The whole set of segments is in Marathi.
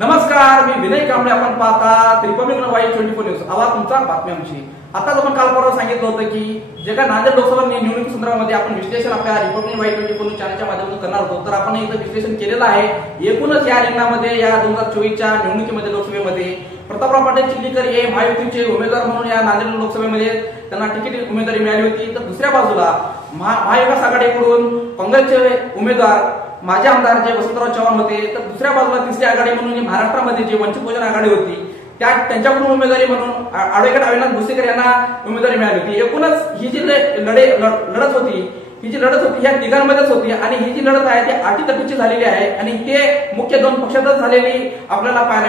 नमस्कार, मी विनय कांबळे. आपण पाहता रिपब्लिक वाई 24 न्यूज. आवाज तुमचा, बातमी आमची. आताच आपण काल परवा सांगितलं होतं की जे काय नांदेड लोकसभा निवडणूक संदर्भामध्ये आपण विश्लेषण आपल्या रिपब्लिक वाई 24 न्यूज चॅनलच्या माध्यमातून करणार होतो. तर आपण इथं विश्लेषण केलेलं आहे. एकूणच या रिंगणामध्ये या 2024च्या निवडणुकीमध्ये लोकसभेमध्ये प्रतापराव पाटील चिखलीकर हे महायुतीचे उमेदवार म्हणून या नांदेड लोकसभेमध्ये त्यांना तिकीट उमेदवारी मिळाली होती. तर दुसऱ्या बाजूला महाविकास आघाडीकडून काँग्रेसचे उमेदवार माझे आमदार जे वसंतराव चव्हाण होते. तर दुसऱ्या बाजूला तिसरी आघाडी म्हणून महाराष्ट्रामध्ये जे वंचित बहुजन आघाडी होती त्यांच्याकडून उमेदवारी म्हणून ॲडव्होकेट अविनाश भुसेकर यांना उमेदवारी मिळाली होती. एकूणच ही जी लढत होती या तिघांमध्येच होती आणि ही जी लढत आहे ती अटीतटीची झालेली आहे आणि ते मुख्य दोन पक्षातच झालेली आपल्याला पाहायला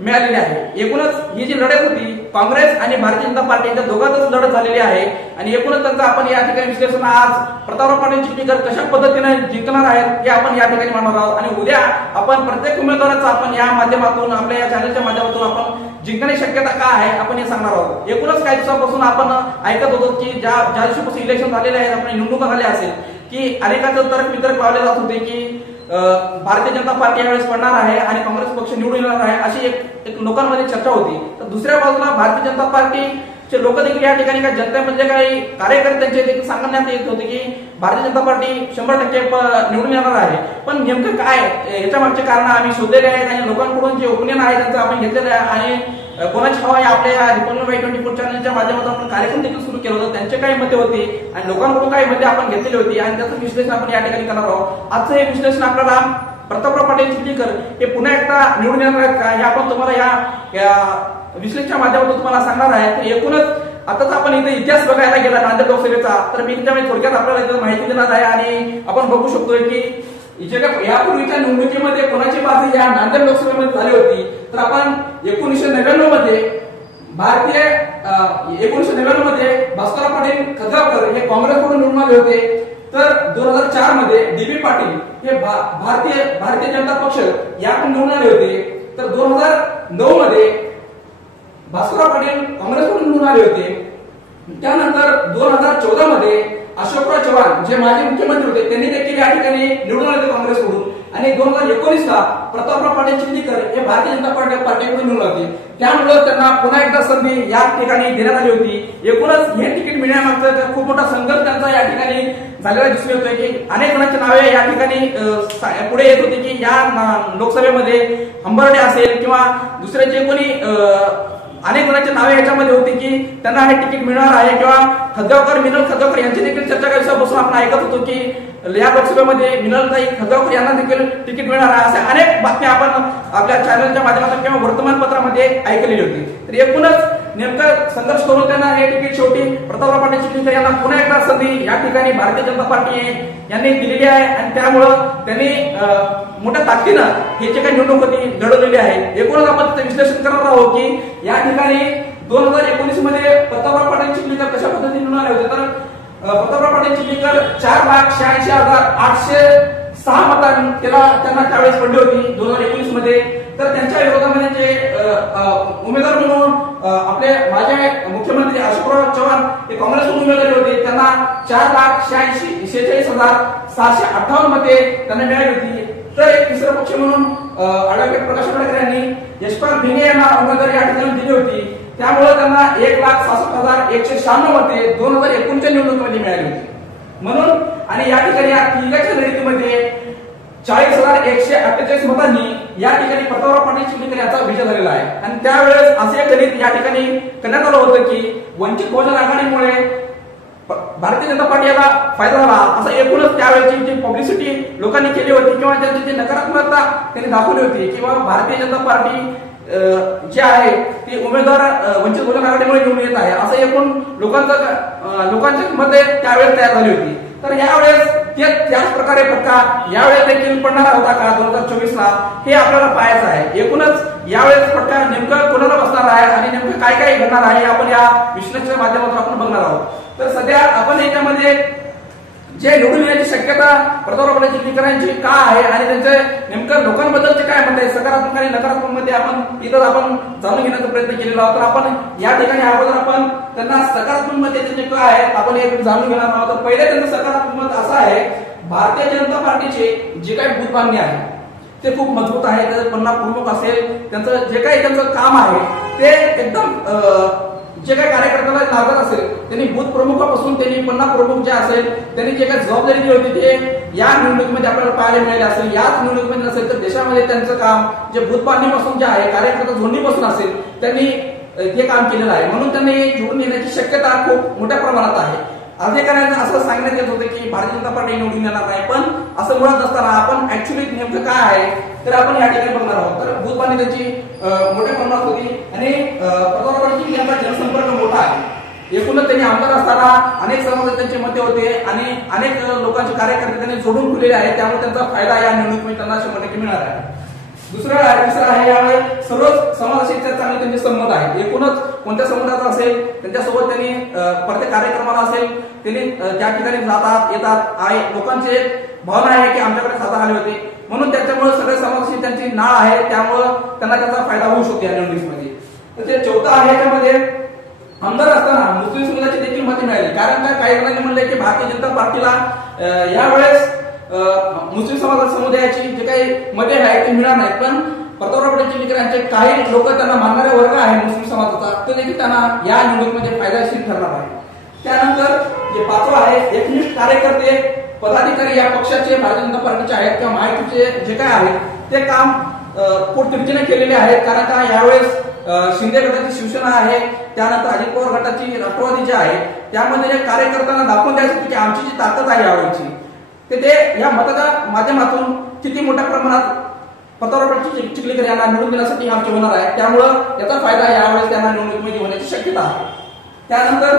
मिळालेली आहे. एकूणच ही जी लढत होती काँग्रेस आणि भारतीय जनता पार्टी यांच्या दोघांतच लढत झालेली आहे आणि एकूणच त्यांचं आपण या ठिकाणी विश्लेषण आज प्रतापराव पाटील चिखलीकर कशा पद्धतीने जिंकणार आहेत हे आपण या ठिकाणी मांडणार आहोत आणि उद्या आपण प्रत्येक उमेदवाराचा आपण या माध्यमातून आपल्या या चॅनलच्या माध्यमातून आपण जिंकण्याची शक्यता काय आहे आपण हे सांगणार आहोत. एकूणच काही दिवसापासून आपण ऐकत होतो की ज्या दिवशीपासून इलेक्शन झालेले आहेत, आपण निवडणुका झाल्या असेल की अनेकांचं तर्क वितर्क लावले जात होते की भारतीय जनता पार्टी यावेळेस पडणार आहे आणि काँग्रेस पक्ष निवडून येणार आहे अशी एक लोकांमध्ये चर्चा होती. तर दुसऱ्या बाजूला भारतीय जनता पार्टीचे लोक देखील या ठिकाणी काही जनतेमध्ये काही कार्यकर्त्यांचे देखील सांगण्यात येत होते की भारतीय जनता पार्टी 100% निवडून येणार आहे. पण नेमकं काय याच्या मागचे कारण आम्ही शोधलेले आहेत आणि लोकांकडून जे ओपिनियन आहे त्यांचं आपण घेतलेलं आहे आणि कोणाची हवा आहे आपल्या रिपब्लिक वाई 24 चॅनलच्या माध्यमातून आपण कार्यक्रम देखील सुरू केला होता. त्यांचे काही मते होती आणि लोकांकडून काही मते आपण घेतलेली होती आणि त्याचं विश्लेषण आपण या ठिकाणी करणार आहोत. आजचं हे विश्लेषण आपल्याला प्रतापराव पाटील चिखलीकर हे पुन्हा एकदा निवडून येणार आहेत का हे आपण तुम्हाला या विश्लेषणाच्या माध्यमातून तुम्हाला सांगणार आहे. तर एकूणच आताच आपण इथे इतिहास बघायला गेला नांदेड लोकसभेचा, तर मी त्याच्यामध्ये थोडक्यात आपल्याला इथे माहिती देणार आहे आणि आपण बघू शकतोय की यापूर्वीच्या निवडणुकीमध्ये कोणाची बाजू या नांदेड लोकसभेमध्ये झाली होती. तर आपण 1999 मध्ये 1999 मध्ये भास्करराव पाटील खतगावकर हे काँग्रेसकडून निवडून आले होते. तर 2004 मध्ये डीबी पाटील हे भारतीय जनता पक्ष याकडून निवडून आले होते. तर 2009 मध्ये भास्करराव पाटील काँग्रेसकडून निवडून आले होते. त्यानंतर 2014 मध्ये अशोकराव चव्हाण जे माजी मुख्यमंत्री होते त्यांनी देखील या ठिकाणी निवडून आले होते काँग्रेसकडून आणि 2019 ला प्रतापराव पाटील चिखलीकर हे भारतीय जनता पार्टीकडून निवडून आले. त्यामुळे त्यांना पुन्हा एकदा संधी या ठिकाणी देण्यात आली होती. एकूणच हे तिकीट मिळण्यामागचा खूप मोठा संघर्ष त्यांचा या ठिकाणी झालेला दिसून येतोय की अनेक जणांची नावे या ठिकाणी पुढे येत होती की या लोकसभेमध्ये हंबर्डे असेल किंवा दुसरे जे कोणी अनेक जणांची नावे याच्यामध्ये होती की त्यांना हे तिकीट मिळणार आहे किंवा मिनल खतगावकर यांची देखील चर्चा काही दिवसापासून आपण ऐकत होतो की या लोकसभेमध्ये मिनलताई खतगावकर यांना देखील तिकीट मिळणार आहे. असे अनेक बातम्या आपण आपल्या चॅनलच्या माध्यमातून किंवा वर्तमानपत्रामध्ये ऐकलेली होती. तर एकूणच नेमकं संघर्ष करून त्यांना हे तिकीट शेवटी प्रतापराव पाटील चिखलीकर यांना पुन्हा एकदा संधी या ठिकाणी भारतीय जनता पार्टी यांनी दिलेली आहे आणि त्यामुळं त्यांनी मोठ्या ताकदीनं हे जे काही निवडणूक होती लढवलेली आहे. एकूणच आपण त्याचं विश्लेषण करणार आहोत की या ठिकाणी 2019 मध्ये प्रतापराव पाटील चिखलीकर कशा पद्धतीने निवडून आले होते. तर प्रतापराव पाटील चिखलीकर 4,86,806 मतांनी त्यांना त्यावेळेस पडली होती 2019 मध्ये. तर त्यांच्या विरोधामध्ये जे उमेदवार म्हणून आपले माझे मुख्यमंत्री अशोकराव चव्हाण हे काँग्रेसकडून उमेदवारी होते. त्यांना 4,46,758 मते त्यांना मिळाली होती. तर एक तिसरा पक्ष म्हणून ॲडव्होकेट प्रकाश आंबेडकर यांनी यशपाल भिंगे यांना उमेदवारी या ठिकाणी दिली होती. त्यामुळे त्यांना 1,66,196 मते 2019च्या निवडणुकीमध्ये मिळाली होती. म्हणून आणि या ठिकाणी या तिघाच्या लढतीमध्ये 40,148 मतांनी या ठिकाणी प्रतापराव पाटील चिखलीकर यांचा विजय झालेला आहे. आणि त्यावेळेस असे गणित या ठिकाणी करण्यात आलं होतं की वंचित बहुजन आघाडीमुळे भारतीय जनता पार्टी याला फायदा झाला असं एकूणच त्यावेळेची जी पब्लिसिटी लोकांनी केली होती किंवा त्यांची जी नकारात्मकता त्यांनी दाखवली होती किंवा भारतीय जनता पार्टी जे आहे ते उमेदवार वंचित बहुजन आघाडीमुळे निवडून येत आहे असं एकूण लोकांच्या मध्ये त्यावेळेस तयार झाली होती. तर यावेळेस त्याच प्रकारे फटका यावेळेस देखील पडणार होता का 2024 ला हे आपल्याला पाहायचं आहे. एकूणच यावेळेस फटका नेमकं कोणाला बसणार आहे आणि नेमकं काय काय घडणार आहे आपण या विश्लेषणाच्या माध्यमातून आपण बघणार आहोत. तर सध्या आपण याच्यामध्ये जे निवडून येण्याची शक्यता प्रतापराव पाटील चिखलीकरांची का आहे आणि त्यांचे नेमकं लोकांबद्दलचे काय मत आहे सकारात्मक आणि नकारात्मक मध्ये आपण इथं आपण जाणून घेण्याचा प्रयत्न केलेला आहोत. तर आपण या ठिकाणी अगोदर आपण त्यांना सकारात्मक मत त्यांचे काय आहेत आपण हे जाणून घेणार आहोत. तर पहिले त्यांचं सकारात्मक मत असं आहे भारतीय जनता पार्टीचे जे काही बूथ बांधणी आहे ते खूप मजबूत आहे. त्याचे पन्ना प्रमुख असेल, त्यांचं जे काही त्यांचं काम आहे ते एकदम जे काही कार्यकर्त्याला लागत असेल त्यांनी बूथ प्रमुखापासून त्यांनी पन्ना प्रमुख जे असेल त्यांनी जे काही जबाबदारी दिली होती ते या निवडणुकीमध्ये आपल्याला पाहायला मिळाले असेल. याच निवडणुकीमध्ये नसेल तर देशामध्ये त्यांचं काम जे बूथ बांधणीपासून जे आहे, कार्यकर्ता जोडणीपासून असेल, त्यांनी हे काम केलेलं आहे. म्हणून त्यांनी निवडून येण्याची शक्यता खूप मोठ्या प्रमाणात आहे. अधिकाऱ्यांना असं सांगण्यात येत होतं की भारतीय जनता पार्टी निवडून येणार नाही, पण असं म्हणत नसताना आपण ऍक्च्युली नेमकं काय आहे तर आपण या ठिकाणी बघणार आहोत. तर बूथ बांधणी त्यांची मोठ्या प्रमाणात होती आणि प्रतापगडची यांचा जनसंपर्क मोठा आहे. एकूणच त्यांनी आमदार असताना अनेक समाजात त्यांचे मते होते आणि अनेक लोकांचे कार्यकर्ते त्यांनी जोडून ठेवलेले आहेत. त्यामुळे त्यांचा फायदा या निवडणुकीमध्ये त्यांना 100% मिळणार आहे. तिसरं आहे यावेळी सर्व समाजाशी चांगले त्यांचे संमत आहे. एकूणच कोणत्या समाजाचा असेल त्यांच्यासोबत त्यांनी प्रत्येक कार्यक्रमाला असेल त्यांनी त्या ठिकाणी जातात येतात आहे. लोकांचे भावना आहे की आमच्याकडे खाता आले होते म्हणून त्याच्यामुळे सगळ्या समाजाशी त्यांची नाळ आहे. त्यामुळं त्यांना त्याचा फायदा होऊ शकतो या निवडणुकीमध्ये. तर ते चौथं आहे त्यामध्ये आमदार असताना मुस्लिम समाजाची देखील मते मिळाली. कारण काय काही जणांनी म्हणले की भारतीय जनता पार्टीला यावेळेस मुस्लिम समाज समुदायाची जे काही मते आहेत ते मिळणार नाहीत, पण प्रतापराव चिखलीकर यांचे काही लोक त्यांना मानणारे वर्ग आहे मुस्लिम समाजाचा, तो देखील त्यांना या निवडणुकीमध्ये फायदेशीर ठरणार आहे. त्यानंतर जे पाचवं आहे एकनिष्ठ कार्यकर्ते पदाधिकारी या पक्षाचे भारतीय जनता पार्टीचे आहेत किंवा महायुतीचे जे काय आहेत ते काम पोटतिडकीने केलेले आहेत. कारण का यावेळेस शिंदे गटाची शिवसेना आहे, त्यानंतर अजित पवार गटाची राष्ट्रवादी जे आहे त्यामध्ये कार्यकर्त्यांना दाखवून द्यायचं की आमची जी ताकद आहे यावेळेची ते या मताच्या माध्यमातून किती मोठ्या प्रमाणात प्रतापराव चिखलीकर यांना निवडून देण्यासाठी आमचे होणार आहे. त्यामुळं याचा फायदा यावेळेस त्यांना निवडणुकीमध्ये होण्याची शक्यता आहे. त्यानंतर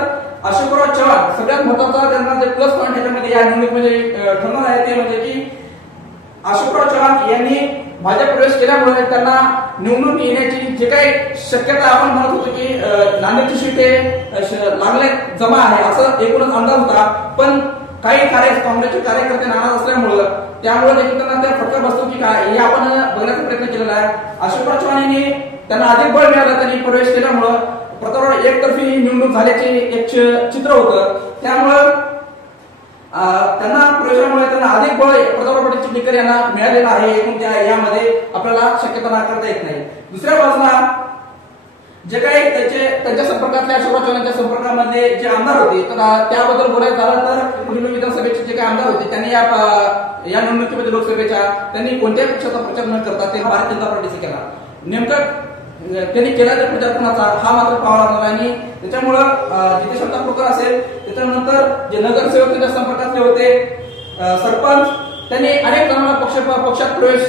अशोकराव चव्हाण सगळ्यात महत्वाचा त्यांना जे प्लस पॉईंट याच्यामध्ये या निवडणुकीमध्ये ठरणार आहे ते म्हणजे की अशोकराव चव्हाण यांनी भाजप प्रवेश केल्यामुळे त्यांना निवडून येण्याची जे काही शक्यता आपण म्हणत होतो की नांदेडची सीटे लागले जमा आहे असं एकूणच अंदाज होता, पण काही काँग्रेसचे कार्यकर्ते नाराज असल्यामुळं त्यामुळे देखील त्यांना त्या फटका बसतो की काय हे आपण बघण्याचा प्रयत्न केलेला आहे. अशोकराव चव्हाण यांनी त्यांना अधिक बळ मिळालं, त्यांनी प्रवेश केल्यामुळं प्रतापराव एकतर्फी निवडणूक झाल्याचे एक चित्र होतं. त्यामुळं त्यांना प्रवेशामुळे त्यांना अधिक बळ प्रतापराव चिखलीकर यांना मिळालेलं आहे. एकूण यामध्ये आपल्याला शक्यता नाकारता येत नाही. दुसऱ्या बाजूला जे काही त्यांच्या संपर्कातल्या अशोकराव चव्हाणांच्या संपर्कामध्ये जे आमदार होते तर त्याबद्दल बोलायचं झालं तर पुणे विधानसभेचे जे काही आमदार होते त्यांनी या निवडणुकीमध्ये लोकसभेच्या त्यांनी कोणत्याही पक्षाचा प्रचार न करता ते भारतीय जनता पार्टीचा केला. नेमकं त्यांनी केला त्या प्रचार कोणाचा हा मात्र पाहावा लागला आणि त्याच्यामुळं जिथे शब्दाप्रकार असेल त्याच्यानंतर जे नगरसेवक त्यांच्या संपर्कातले होते सरपंच त्यांनी अनेक जणांना पक्षात प्रवेश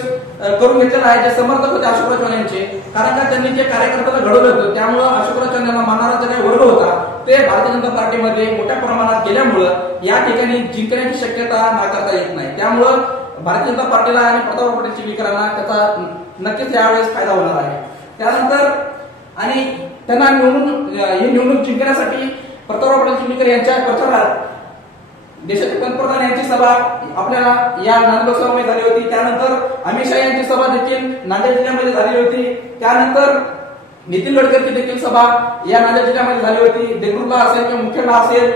करून घेतलेला आहे. जे समर्थक होते अशोकराव चव्हाण यांचे, कारण का त्यांनी जे कार्यकर्त्याला घडवलं होतं त्यामुळे अशोकराव चव्हाण यांना मानणारा जे काही वर्ग होता ते भारतीय जनता पार्टीमध्ये मोठ्या प्रमाणात गेल्यामुळं या ठिकाणी जिंकण्याची शक्यता नाकारता येत नाही. त्यामुळं भारतीय जनता पार्टीला आणि प्रतापराव चिखलीकरांना त्याचा नक्कीच यावेळेस फायदा होणार आहे. त्यानंतर आणि त्यांना ही निवडणूक जिंकण्यासाठी प्रतापराव चिखलीकर यांच्या प्रचारात देशाचे पंतप्रधान यांची सभा आपल्याला या नांदेड लोकसभामध्ये झाली होती. त्यानंतर अमित शहा यांची सभा देखील नांदेड जिल्ह्यामध्ये झाली होती. त्यानंतर नितीन गडकरींची देखील सभा या नांदेड जिल्ह्यामध्ये झाली होती. देगलूरला असेल किंवा मुखेडला असेल,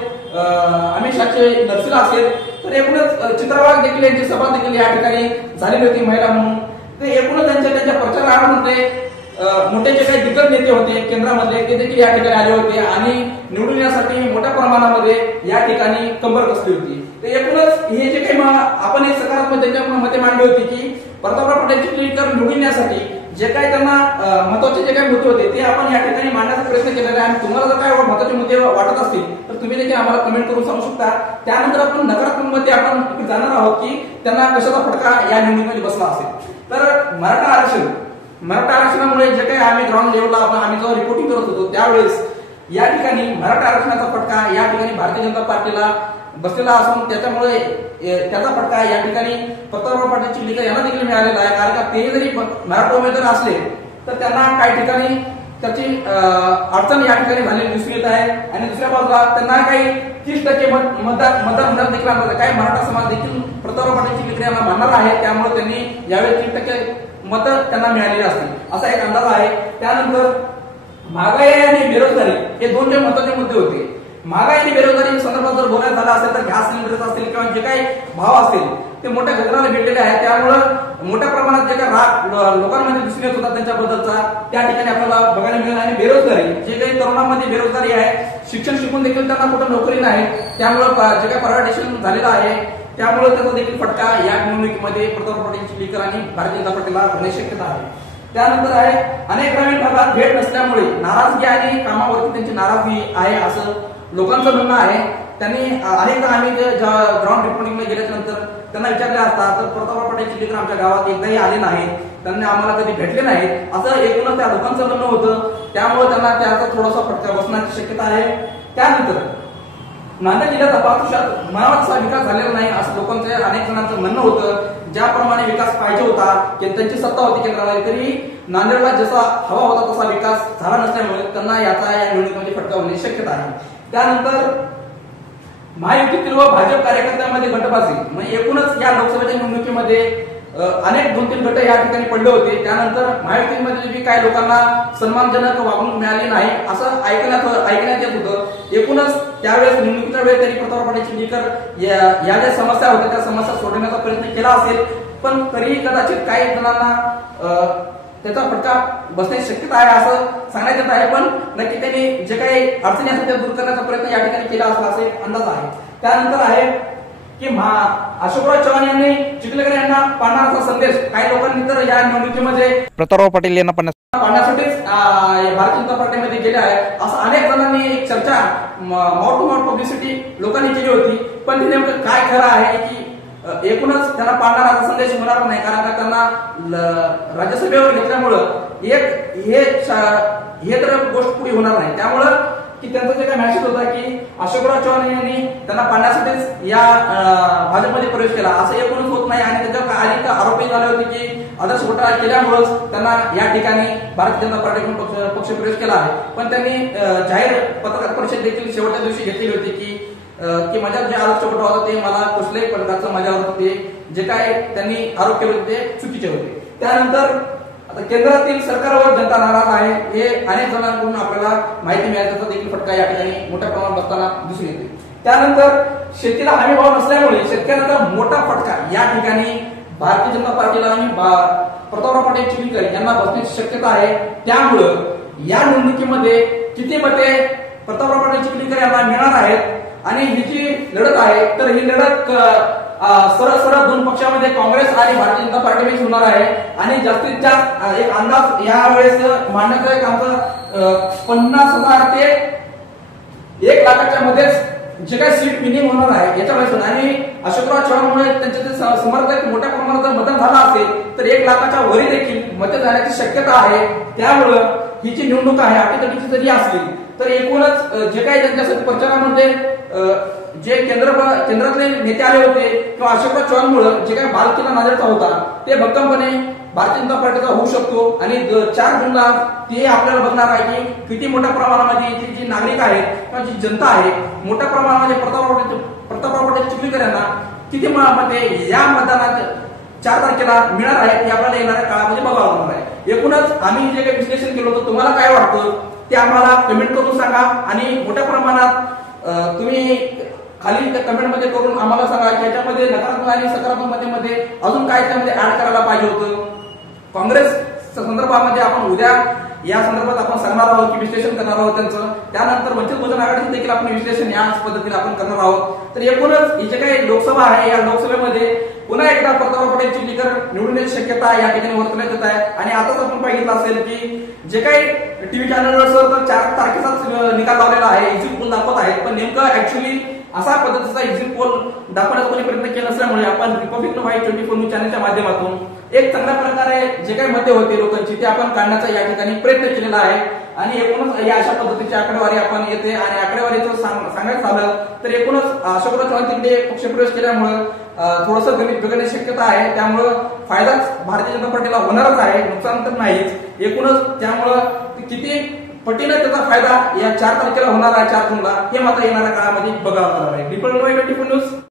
अमित शहाचे नरसीला असेल, तर एकूणच चित्रावाग देखील यांची सभा देखील या ठिकाणी झालेली होती महिला म्हणून. ते एकूणच त्यांच्या प्रचारामध्ये मोठे जे काही दिग्गज नेते होते केंद्रामधले ते देखील या ठिकाणी आले होते आणि निवडून येण्यासाठी मोठ्या प्रमाणामध्ये या ठिकाणी कंबर कसली होती. तर एकूणच हे जे काही आपण एक सकारात्मक त्यांच्या मते मांडली होती की प्रतापराव चिखलीकर निवडून येण्यासाठी जे काही त्यांना महत्वाचे जे काही मुद्दे होते ते आपण या ठिकाणी मांडण्याचा प्रयत्न केलेला आहे. आणि तुम्हाला जर काही महत्वाचे मुद्दे वाटत असतील तर तुम्ही देखील आम्हाला कमेंट करून सांगू शकता. त्यानंतर आपण नकारात्मक मध्ये आपण जाणार आहोत की त्यांना कशाचा फटका या निवडणुकीमध्ये बसला असेल. तर मराठा आरक्षणामुळे जे काही आम्ही ग्राउंड लेवलला आम्ही जेव्हा रिपोर्टिंग करत होतो त्यावेळेस या ठिकाणी मराठा आरक्षणाचा फटका या ठिकाणी भारतीय जनता पार्टीला बसलेला असून त्याच्यामुळे त्याचा फटका या ठिकाणी प्रतापराव चिखलीकर यांना देखील मिळालेला आहे. कारण का ते जरी मराठा उमेदवार असले तर त्यांना काही ठिकाणी त्याची अडचण या ठिकाणी झालेली दिसून येत आहे. आणि दुसऱ्या बाजूला त्यांना काही 30% मतदार देखील आणलं. काही मराठा समाज देखील प्रतापराव चिखलीकर यांना मानणार आहे. त्यामुळे त्यांनी यावेळी 30% मतं त्यांना मिळालेली असतील असा एक अंदाज आहे. त्यानंतर महागाई आणि बेरोजगारी हे दोन जे महत्वाचे मुद्दे होते महागाई आणि बेरोजगारी संदर्भात जर बोलायचं झालं असेल तर गॅस सिलेंडर असतील किंवा जे काही भाव असतील ते मोठ्या गगनाला भेटलेले आहे. त्यामुळं मोठ्या प्रमाणात जे काही राग लोकांमध्ये दिसून येत होता त्यांच्याबद्दलचा त्या ठिकाणी आपल्याला बघायला मिळेल. आणि बेरोजगारी, जे काही तरुणांमध्ये बेरोजगारी आहे, शिक्षण शिकून देखील त्यांना कुठं नोकरी नाही, त्यामुळं जे काही प्रायव्हेटायझेशन झालेलं आहे त्यामुळे त्याचा देखील फटका या निवडणुकीमध्ये प्रताप पाटील चिखलीकर आणि भारतीय जनता पार्टीला होण्याची शक्यता आहे. त्यानंतर आहे अनेक ग्रामीण भागात भेट नसल्यामुळे नाराजगी आणि कामावरती त्यांची नाराजगी आहे असं लोकांचं म्हणणं आहे. त्यांनी अनेकदा आम्ही ग्राउंड रिपोर्टिंगला गेल्याच्या नंतर त्यांना विचारले असता तर प्रताप पाटील चिखलीकर आमच्या गावात एकदाही आले नाहीत, त्यांनी आम्हाला कधी भेटले नाहीत असं एकूणच त्या लोकांचं म्हणणं होतं. त्यामुळे त्यांना त्याचा थोडासा फटका बसण्याची शक्यता आहे. त्यानंतर नांदेड जिल्ह्यात 5 वर्षात म्हणावा विकास झालेला नाही असं लोकांचं अनेक जणांचं म्हणणं होतं. ज्याप्रमाणे विकास पाहिजे होता, त्यांची सत्ता होती केंद्राला, तरी नांदेडला जसा हवा होता तसा विकास झाला नसल्यामुळे त्यांना याचा या निवडणुकीमध्ये फटका होण्याची शक्यता आहे. त्यानंतर महायुतीतील व भाजप कार्यकर्त्यांमध्ये गटबाजी, म्हणजे एकूणच या लोकसभेच्या निवडणुकीमध्ये अनेक 2-3 गट या ठिकाणी पडले होते. त्यानंतर महायुतीमध्ये जी काही लोकांना सन्मानजनक वागणूक मिळाली नाही असं ऐकण्यात येत होतं. एकूणच त्यावेळेस निवडणुकीच्या वेळी त्यांनी प्रताप पाटील चिखलीकर या ज्या समस्या होत्या त्या समस्या सोडवण्याचा प्रयत्न केला असेल, पण तरीही कदाचित काही जणांना त्याचा फटका बसण्याची शक्यता आहे असं सांगण्यात येत आहे. पण नक्की त्यांनी जे काही अडचणी असतात त्या दूर करण्याचा प्रयत्न या ठिकाणी केला असला असे अंदाज आहे. त्यानंतर आहे की अशोकराव चव्हाण यांनी चिखलीकर यांना पाडण्याचा संदेश काही लोकांनी तर या निवडणुकीमध्ये प्रतापराव पाटील यांना पाडण्यासाठीच भारतीय जनता पार्टीमध्ये गेले आहे असं अनेक जणांनी एक चर्चा माउथ टू माउथ पब्लिसिटी लोकांनी केली होती. पण ते नेमकं काय खरं आहे की एकूणच त्यांना पाडणारा संदेश मिळणार नाही, कारण का त्यांना राज्यसभेवर घेतल्यामुळं हे तर गोष्ट पुढे होणार नाही. त्यामुळं की त्यांचा जे काही मॅसेज होता की अशोकराव चव्हाण यांनी त्यांना पाडण्यासाठीच या भाजपमध्ये प्रवेश केला असं एकूणच होत नाही. आणि त्याच्यावर अनेक आरोपही झाले होते की आदर्श घोटाळा केल्यामुळेच त्यांना या ठिकाणी भारतीय जनता पार्टीकडून पक्ष प्रवेश केला आहे. पण त्यांनी जाहीर पत्रकार परिषद देखील शेवटच्या दिवशी घेतलेली होती की माझ्यात जे आदर्श घोटाळा होता ते मला कुठल्याही प्रकारचं माझ्यावर ते जे काय त्यांनी आरोप केले होते ते चुकीचे होते. त्यानंतर आता केंद्रातील सरकारवर जनता नाराज आहे हे अनेक जणांकडून आपल्याला माहिती मिळाली, त्याचा देखील फटका या ठिकाणी मोठ्या प्रमाणात बसताना दिसून येते. त्यानंतर शेतीला हमी भाव नसल्यामुळे शेतकऱ्यांचा मोठा फटका या ठिकाणी भारतीय जनता पार्टीला आणि प्रतापराव पाटील चिखलीकर यांना बसण्याची शक्यता आहे. त्यामुळं या निवडणुकीमध्ये किती मते प्रतापराव पाटील चिखलीकर यांना मिळणार आहेत आणि ही जी लढत आहे तर ही लढत सरळ 2 पक्षामध्ये काँग्रेस आणि भारतीय जनता पार्टीमध्ये होणार आहे. आणि जास्तीत जास्त एक अंदाज यावेळेस मांडण्याचा एक आमचा 50,000 ते 1 लाखाच्या मध्येच जे काही सीट विनिंग होणार आहे याच्या वेळेस. आणि अशोकराव चव्हाणमुळे त्यांचे जे समर्थक मोठ्या प्रमाणात जर मतदान झालं असेल तर 1 लाखाच्या वरी देखील मत जाण्याची शक्यता आहे. त्यामुळं ही जी निवडणूक आहे अटीतटीची जरी असली तर एकूणच जे काही त्यांच्यासाठी प्रचारामध्ये जे केंद्रातले नेते आले होते किंवा अशोकराव चव्हाणमुळे जे काही बालकिल्ला नांदेडचा होता ते भक्कमपणे भारतीय जनता पार्टीचा होऊ शकतो. आणि 4 जूनला ते आपल्याला बघणार आहे की किती मोठ्या प्रमाणामध्ये इथे जी नागरिक आहेत किंवा जी जनता आहे मोठ्या प्रमाणामध्ये प्रतापराव पाटील चिखलीकर यांना किती मते या मतदानात 4 तारखेला मिळणार आहे हे आपल्याला येणाऱ्या काळामध्ये बघावं लागणार आहे. एकूणच आम्ही जे काही विश्लेषण केलं होतं तुम्हाला काय वाटतं ते आम्हाला कमेंट करून सांगा. आणि मोठ्या प्रमाणात तुम्ही खाली कमेंटमध्ये करून आम्हाला सांगा की याच्यामध्ये नकारात्मक आणि सकारात्मक मतेमध्ये अजून काय त्यामध्ये ऍड करायला पाहिजे होतं. काँग्रेस संदर्भामध्ये आपण उद्या या संदर्भात आपण सांगणार आहोत की विश्लेषण करणार आहोत त्यांचं. त्यानंतर वंचित बहुजन आघाडीचं देखील आपण विश्लेषण याच पद्धतीने आपण करणार आहोत. तर एकूणच ही जे काही लोकसभा आहे या लोकसभेमध्ये पुन्हा एकदा प्रतापराव पाटील चिखलीकर निवडून येण्याची शक्यता या ठिकाणी वर्तवण्यात येत आहे. आणि आताच आपण पाहिलं असेल की जे काही टीव्ही चॅनलवर तर 4 तारखेचाच निकाल लावलेला आहे, एक्झिट पोल दाखवत आहेत. पण नेमकं ऍक्च्युअली असा पद्धतीचा एक्झिट पोल दाखवण्याचा कोणी प्रयत्न केला नसल्यामुळे आपण रिपब्लिक व्हाईट 24 न्यूज चॅनलच्या माध्यमातून एक चांगल्या प्रकारे जे काही मते होते लोकांची ते आपण काढण्याचा या ठिकाणी प्रयत्न केलेला आहे. आणि एकूणच या अशा पद्धतीची आकडेवारी आपण येते. आणि आकडेवारीचं सांगायचं झालं तर एकूणच अशोकराव चव्हाण तिकडे पक्षप्रवेश केल्यामुळे थोडंसं गणित बिघडण्याची शक्यता आहे. त्यामुळं फायदाच भारतीय जनता पार्टीला होणारच आहे, नुकसान तर नाहीच. एकूणच त्यामुळं किती पटीने त्याचा फायदा या 4 तारखेला होणार आहे 4 जूनला हे मात्र येणाऱ्या काळामध्ये बघावं लागणार आहे. Republic 24 news